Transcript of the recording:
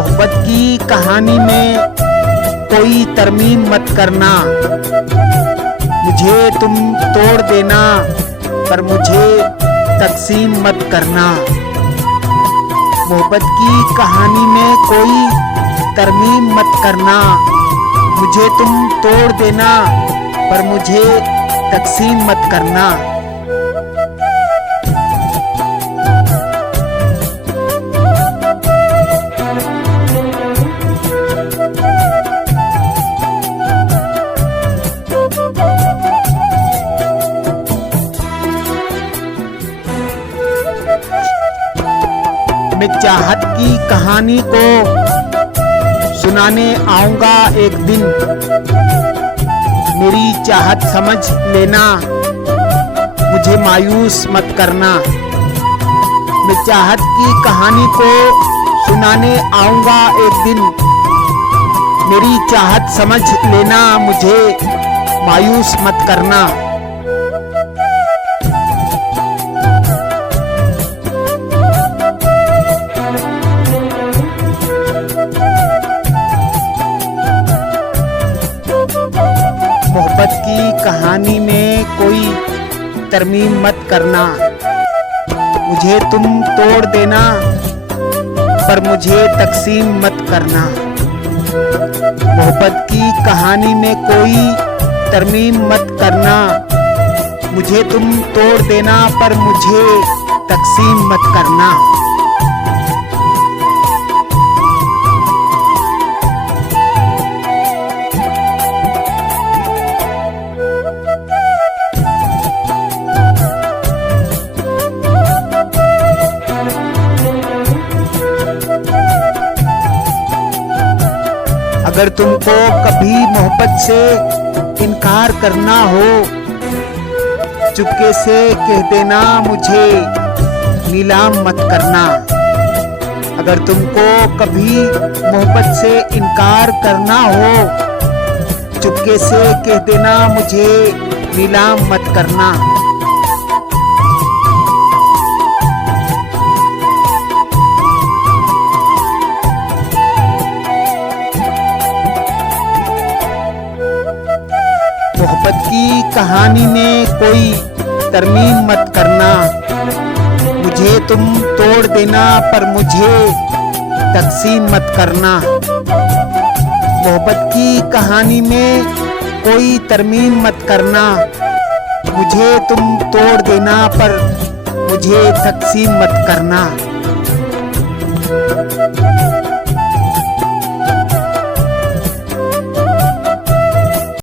मोहब्बत की कहानी में कोई तरमीम मत करना। मुझे तुम तोड़ देना पर मुझे तकसीम मत करना। मोहब्बत की कहानी में कोई तरमीम मत करना। मुझे तुम तोड़ देना पर मुझे तकसीम मत करना। मैं चाहत की कहानी को सुनाने आऊंगा एक दिन। मेरी चाहत समझ लेना, मुझे मायूस मत करना। मैं चाहत की कहानी को सुनाने आऊंगा एक दिन। मेरी चाहत समझ लेना, मुझे मायूस मत करना। मोहब्बत की कहानी में कोई तरमीम मत करना। मुझे तुम तोड़ देना पर मुझे तकसीम मत करना। मोहब्बत की कहानी में कोई तरमीम मत करना। मुझे तुम तोड़ देना पर मुझे तकसीम मत करना। अगर तुमको कभी मोहब्बत से इनकार करना हो, चुपके से कह देना, मुझे नीलाम मत करना। अगर तुमको कभी मोहब्बत से इनकार करना हो, चुपके से कह देना, मुझे नीलाम मत करना। मोहब्बत की कहानी में कोई तरमीम मत करना। मुझे तुम तोड़ देना पर मुझे तकसीम मत करना। मोहब्बत की कहानी में कोई तरमीम मत करना। मुझे तुम तोड़ देना पर मुझे तकसीम मत करना।